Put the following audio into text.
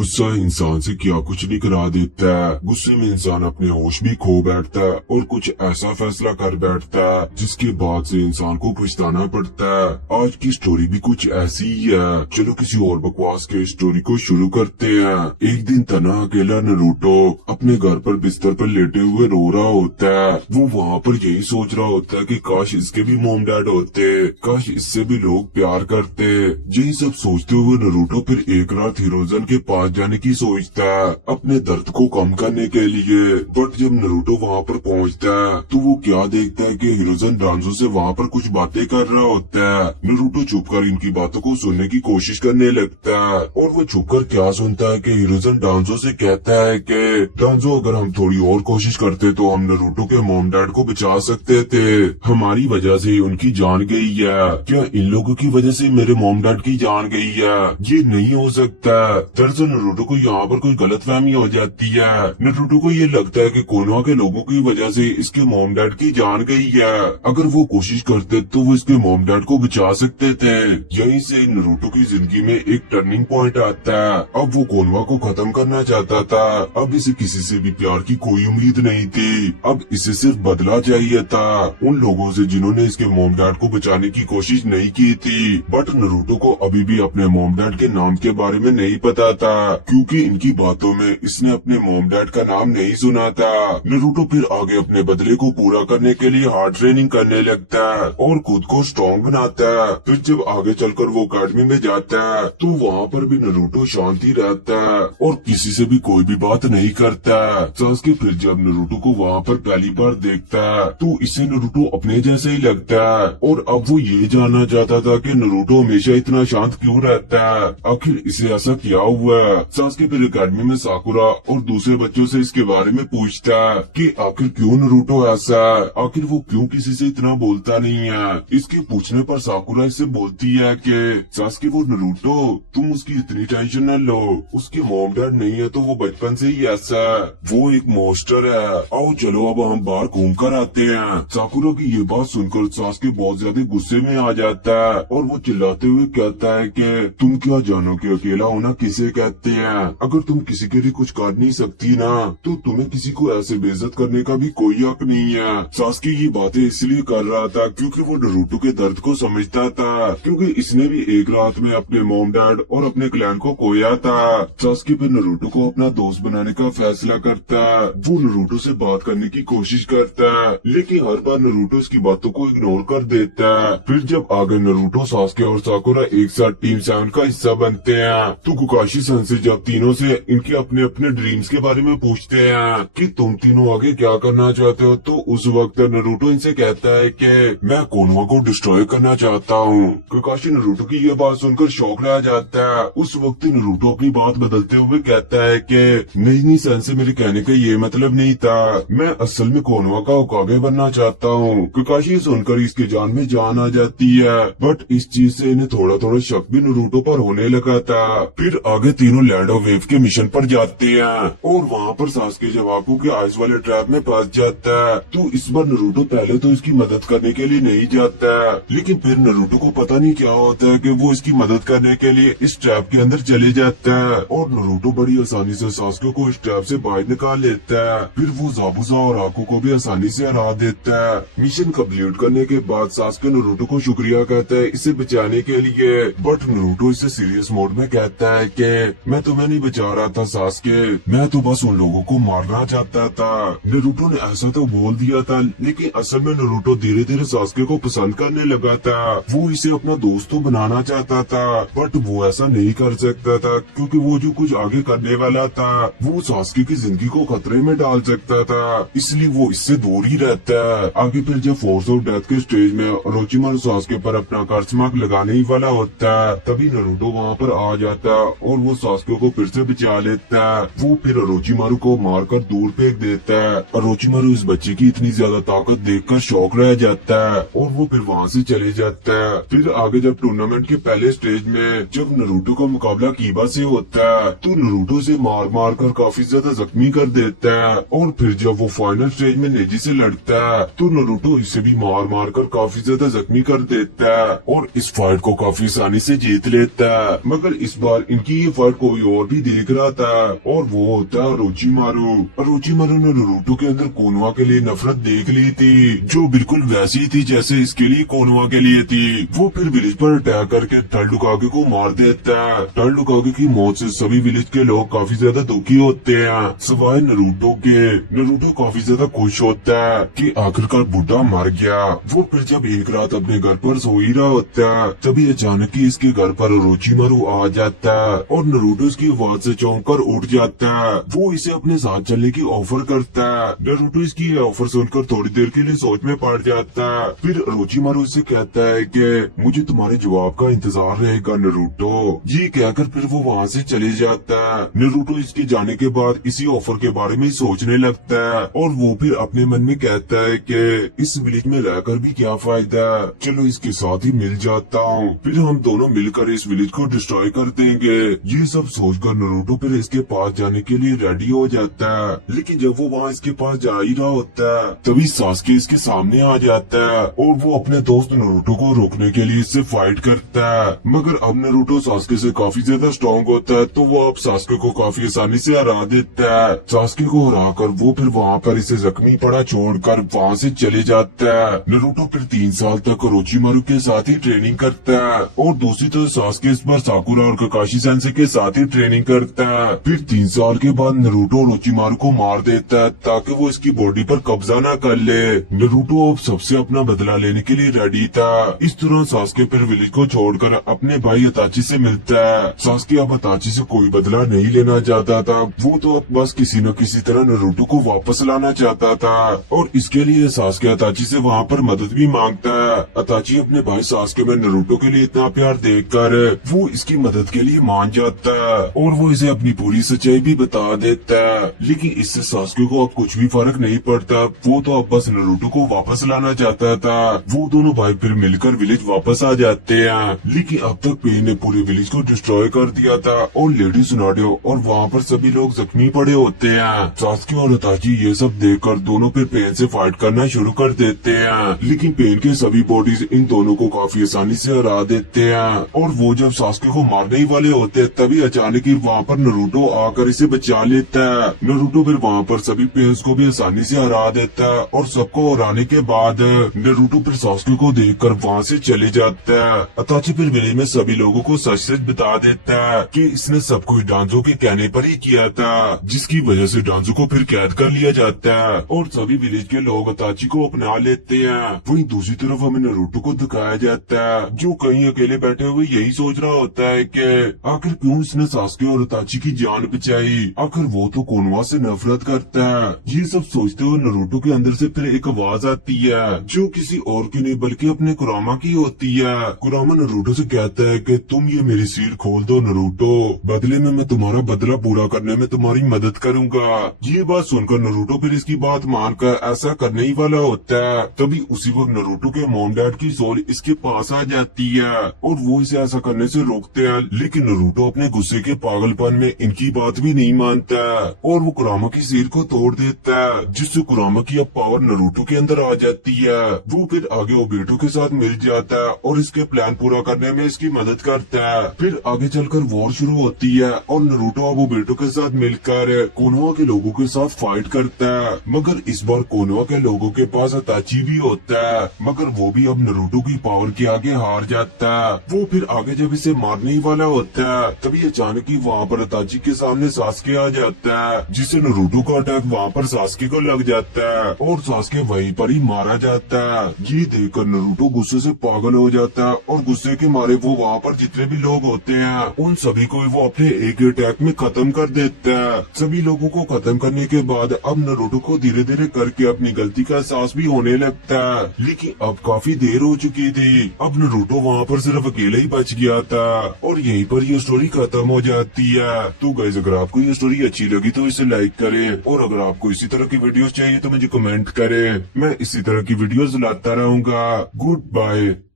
गुस्सा इंसान से क्या कुछ नहीं करा देता है। गुस्से में इंसान अपने होश भी खो बैठता है और कुछ ऐसा फैसला कर बैठता है जिसके बाद से इंसान को पछताना पड़ता है। आज की स्टोरी भी कुछ ऐसी ही है। चलो किसी और बकवास के स्टोरी को शुरू करते हैं। एक दिन तना अकेला नरूटो अपने घर पर बिस्तर पर लेटे हुए रो रहा होता है। वो वहाँ पर यही सोच रहा होता है कि काश इसके भी मॉम डैड होते, काश इससे भी लोग प्यार करते। यही सब सोचते हुए नरूटो फिर एक रात हिरोजन के पास जाने की सोचता है अपने दर्द को कम करने के लिए। बट जब नरूटो वहाँ पर पहुँचता है तो वो क्या देखता है कि हिरोजन डांजो से वहाँ पर कुछ बातें कर रहा होता है। नरूटो छुपकर इनकी बातों को सुनने की कोशिश करने लगता है और वो छुपकर क्या सुनता है कि हिरोजन डांजो से कहता है कि डांजो अगर हम थोड़ी और कोशिश करते तो हम नरूटो के मॉम डैड को बचा सकते थे। हमारी वजह से उनकी जान गई है। क्या इन लोगों की वजह से मेरे मॉम डैड की जान गई है? ये नहीं हो सकता। दरअसल नरूटो को यहाँ पर कोई गलतफहमी हो जाती है। नरूटो को ये लगता है कि कोनोहा के लोगों की वजह से इसके मॉम डैड की जान गई है। अगर वो कोशिश करते तो वो इसके मॉम डैड को बचा सकते थे। यहीं से नरूटो की जिंदगी में एक टर्निंग पॉइंट आता है। अब वो कोनोहा को खत्म करना चाहता था। अब इसे किसी से भी प्यार की कोई उम्मीद नहीं थी। अब इसे सिर्फ बदला चाहिए था उन लोगों से जिन्होंने इसके मॉम डैड को बचाने की कोशिश नहीं की थी। बट नरूटो को अभी भी अपने मॉम डैड के नाम के बारे में नहीं पता था, क्योंकि इनकी बातों में इसने अपने मॉम डैड का नाम नहीं सुना था। नरूटो फिर आगे अपने बदले को पूरा करने के लिए हार्ड ट्रेनिंग करने लगता है और खुद को स्ट्रॉन्ग बनाता है। फिर जब आगे चलकर वो अकेडमी में जाता है तो वहाँ पर भी नरूटो शांति रहता है और किसी से भी कोई भी बात नहीं करता। सास्के फिर जब नरूटो को वहाँ पर पहली बार देखता है तो इसे नरूटो अपने जैसे ही लगता है और अब वो ये जानना चाहता था कि नरूटो हमेशा इतना शांत क्यों रहता है, आखिर इसे ऐसा क्या हुआ। सास्के फिर अकेडमी में साकुरा और दूसरे बच्चों से इसके बारे में पूछता है कि आखिर क्यों नरूटो ऐसा है, आखिर वो क्यों किसी से इतना बोलता नहीं है। इसके पूछने पर साकुरा इससे बोलती है कि सास्के वो नरूटो, तुम उसकी इतनी टेंशन न लो, उसके मॉम डैड नहीं है तो वो बचपन से ही ऐसा है, वो एक मॉन्स्टर है। आओ चलो अब हम बाहर घूम कर आते हैं। साकुरा की ये बात सुनकर सास्के बहुत ज्यादा गुस्से में आ जाता है और वो चिल्लाते हुए कहता है कि तुम क्या जानो कि अकेला होना किसे कहते हैं। अगर तुम किसी के लिए कुछ कर नहीं सकती ना तो तुम्हें किसी को ऐसे बेइज्जत करने का भी कोई हक नहीं है। सास्के ये बातें इसलिए कर रहा था क्योंकि वो नरूटो के दर्द को समझता था, क्योंकि इसने भी एक रात में अपने मॉम डैड और अपने क्लैन को खोया था। सास्के फिर नरूटो को अपना दोस्त बनाने का फैसला करता है। वो नरूटो से बात करने की कोशिश करता है लेकिन हर बार नरूटो इसकी बातों को इग्नोर कर देता है। फिर जब आगे नरूटो, सास्के और साकुरा एक साथ टीम 7 का हिस्सा बनते हैं तो कुकाशी सन से जब तीनों से इनके अपने अपने ड्रीम्स के बारे में पूछते हैं कि तुम तीनों आगे क्या करना चाहते हो, तो उस वक्त नरूटो इनसे कहता है कि मैं कोनोहा को डिस्ट्रॉय करना चाहता हूँ। कुकाशी नरूटो की ये बात सुनकर शौक रह जाता है। उस वक्त नरूटो अपनी बात बदलते हुए कहता है कि नहीं सेंसे, मेरे कहने का ये मतलब नहीं था, मैं असल में कोनोहा का होकागे बनना चाहता हूँ। कुकाशी सुनकर इसकी जान में जान आ जाती है, बट इस चीज से इन्हें थोड़ा थोड़ा शक भी नरूटो पर होने लगा था। फिर आगे तीनों लैंड ऑफ वेव के मिशन पर जाते हैं और वहाँ पर सास्के जवाकू के आइस वाले ट्रैप में फंस जाता है। तो इस बार नरूटो पहले तो इसकी मदद करने के लिए नहीं जाता है, लेकिन फिर नरूटो को पता नहीं क्या होता है कि वो इसकी मदद करने के लिए इस ट्रैप के अंदर चले जाता है और नरूटो बड़ी आसानी से सास्के को इस ट्रैप से बाहर निकाल लेता है। फिर वो जाबुजा और आकू को भी आसानी से हरा देता है। मिशन कंप्लीट करने के बाद सास्के नरूटो को शुक्रिया कहता है इसे बचाने के लिए, बट नरूटो इसे सीरियस मोड में कहता है कि मैं तुम्हें नहीं बचा रहा था सास्के, मैं तो बस उन लोगों को मारना चाहता था। नरूटो ने ऐसा तो बोल दिया था, लेकिन असल में नरूटो धीरे धीरे सास्के को पसंद करने लगा था। वो इसे अपना दोस्त तो बनाना चाहता था, बट वो ऐसा नहीं कर सकता था क्योंकि वो जो कुछ आगे करने वाला था वो सास्के की जिंदगी को खतरे में डाल सकता था, इसलिए वो इससे दूर ही रहता है। आगे फिर जब फोर्स ऑफ डेथ के स्टेज में ओरोचिमारू सास्के पर अपना कर्ज मार्क लगाने ही वाला होता है, तभी नरूटो वहाँ पर आ जाता है और वो सास्के को फिर से बचा लेता है। वो फिर ओरोचिमारू को मारकर दूर फेंक देता है। ओरोचिमारू इस बच्चे की इतनी ज्यादा ताकत देखकर शौक रह जाता है और वो फिर वहाँ से चले जाता है। फिर आगे जब टूर्नामेंट के पहले स्टेज में जब नरूटो का मुकाबला कीबा से होता है तो नरूटो से मार मार कर काफी ज्यादा जख्मी कर देता है और फिर जब वो फाइनल स्टेज में नेजी से लड़ता है तो नरूटो इसे भी मार मार कर काफी ज्यादा जख्मी कर देता है और इस फाइट को काफी आसानी से जीत लेता है। मगर इस बार इनकी ये फाइट कोई और भी देख रहा था और वो होता है ओरोचिमारू। ओरोचिमारू ने नारुतो के अंदर कोनोहा के लिए नफरत देख ली थी, जो बिल्कुल वैसी थी जैसे इसके लिए कोनोहा के लिए थी। वो फिर विलेज पर अटैक करके टर्लुकागे को मार देता है। टर्लुकागे की मौत से सभी विलेज के लोग काफी ज्यादा दुखी होते हैं, सिवाय नारुतो के। नारुतो काफी ज्यादा खुश होता है कि आखिरकार बुड्ढा मर गया। वो फिर जब एक रात अपने घर पर सो ही रहा होता है, तभी अचानक ही इसके घर पर ओरोचिमारू आ जाता है और नारुतो इसकी आवाज से चौंक कर उठ जाता है। वो इसे अपने साथ चलने की ऑफर करता है। नारुतो इसकी ऑफर सुनकर थोड़ी देर के लिए सोच में पड़ जाता है। फिर ओरोचिमारू से कहता है कि मुझे तुम्हारे जवाब का इंतजार रहेगा नारुतो। ये कहकर फिर वो वहाँ से चले जाता है। नारुतो इसके जाने के बाद इसी ऑफर के बारे में सोचने लगता है और वो फिर अपने मन में कहता है कि इस विलेज में रहकर भी क्या फायदा, चलो इसके साथ ही मिल जाता हूँ, फिर हम दोनों मिलकर इस विलेज को डिस्ट्रॉय कर देंगे। ये सब सोचकर नारुतो फिर इसके पास जाने के लिए रेडी हो जाता है। लेकिन जब वो वहाँ इसके पास जा ही रहा होता है, तभी सास्के इसके सामने आ जाता है और वो अपने दोस्त नारुतो को रोकने के लिए इससे फाइट करता है। मगर अब नारुतो सास्के से काफी ज्यादा स्ट्रॉन्ग होता है, तो वो अब सास्के को काफी आसानी से हरा देता है। सास्के को हराकर वो फिर वहाँ पर इसे जख्मी पड़ा छोड़कर वहाँ से चले जाता है। नारुतो फिर 3 साल तक ओरोचिमारू के साथ ही ट्रेनिंग करता है और दूसरी तरफ सास्के इस बार साकुरा और काकाशी सेंसे के साथ ही ट्रेनिंग करता है। फिर 3 साल के बाद नारुतो ओरोचिमारू को मार देता है ताकि वो इसकी बॉडी पर कब्जा न कर ले। नारुतो अब सबसे अपना बदला लेने के लिए रेडी था। इस तरह सास्के फिर विलेज को छोड़कर अपने भाई अताची से मिलता है। सास्के अब अताची से कोई बदला नहीं लेना चाहता था, वो तो अब बस किसी न किसी तरह नारुतो को वापस लाना चाहता था और इसके लिए सास्के अताची से वहाँ पर मदद भी मांगता है। अताची अपने भाई सास्के में नारुतो के लिए इतना प्यार देखकर वो इसकी मदद के लिए मान जाता है और वो इसे अपनी पूरी सच्चाई भी बता देता है। लेकिन इससे सास्के को अब कुछ भी फर्क नहीं पड़ता, वो तो अब बस नारुतो को वापस लाना चाहता था। वो दोनों भाई फिर मिलकर विलेज वापस आ जाते हैं। लेकिन अब तक पेन ने पूरे विलेज को डिस्ट्रॉय कर दिया था और लेडी सुनाडियो और वहाँ पर सभी लोग जख्मी पड़े होते हैं। सास्के और अताची ये सब देखकर दोनों फिर पेन से फाइट करना शुरू कर देते हैं। लेकिन पेन के सभी बॉडीज इन दोनों को काफी आसानी से हरा देते हैं और वो जब सास्के को मारने ही वाले होते हैं, तभी अचानक ही वहाँ पर नारुतो आकर इसे बचा लेता है। नारुतो फिर वहाँ पर सभी पेन्स को भी आसानी से हरा देता है और सबको हराने के बाद नारुतो फिर सास्के को देखकर वहाँ से चले जाता है। अताची फिर विलेज में सभी लोगों को सच सच बता देता है कि इसने सब कुछ डांजो के कहने पर ही किया था, जिसकी वजह से डांजो को फिर कैद कर लिया जाता है और सभी विलेज के लोग अताची को अपना लेते हैं। वहीं दूसरी तरफ हमें नारुतो को दिखाया जाता है जो कहीं अकेले बैठे हुए यही सोच रहा होता है कि आखिर क्यों इसने सास्के और अताची की जान बचाई, आखिर वो तो कोनोहा से नफरत करता है। ये सब सोचते हुए नारुतो के अंदर से फिर एक आवाज आती है जो किसी और की नहीं बल्कि अपने कुरामा की होती है। कुरामा नारुतो से कहता है कि तुम ये मेरी सिर खोल दो नारुतो, बदले में मैं तुम्हारा बदला पूरा करने में तुम्हारी मदद करूंगा। ये बात सुनकर नारुतो फिर इसकी बात मानकर ऐसा करने ही वाला होता है। तभी उसी वक्त नारुतो के मॉम डैड की सोल इसके पास आ जाती है और वो इसे ऐसा करने से रोकते हैं। लेकिन नारुतो अपने गुस्से के पागलपन में इनकी बात भी नहीं मानता और वो कुरामा की सिर को तोड़ देता है, जिससे कुरामा की अब पावर नारुतो के अंदर आ जाती है। वो फिर आगे ओबेटो के साथ मिल जाता है और इसके प्लान पूरा करने में इसकी मदद करता है। फिर आगे चलकर वॉर शुरू होती है और नारुतो अब ओबेटो के साथ मिलकर कोनोहा के लोगों के साथ फाइट करता है। मगर इस बार कोनोहा के लोगों के पास अताची भी होता है, मगर वो भी अब नारुतो की पावर के आगे हार जाता है। वो फिर आगे जब इसे मारने ही वाला होता है, तभी अचानक ही वहाँ पर अताची के सामने सास्के आ जाता है, जिससे नारुतो का अटैक वहाँ पर सास्के को लग जाता है और सास्के वहीं पर ही मारा जाता है। ये देखकर नारुतो गुस्से से पागल हो जाता है और गुस्से के मारे वो वहाँ पर जितने भी लोग होते हैं उन सभी को वो अपने एक अटैक में खत्म कर देता है। सभी लोगों को खत्म करने के बाद अब नारुतो को धीरे धीरे करके अपनी गलती का एहसास भी होने लगता है। लेकिन अब काफी देर हो चुकी थी, अब नारुतो वहाँ पर सिर्फ अकेला ही बच गया था और यहीं पर ये स्टोरी खत्म हो जाती है। तो गाइस, अगर आपको ये स्टोरी अच्छी लगी तो इसे लाइक करें और अगर आपको इसी तरह की वीडियोस चाहिए तो मुझे कमेंट करें। मैं इसी तरह की वीडियोस लाता रहूंगा। Good bye.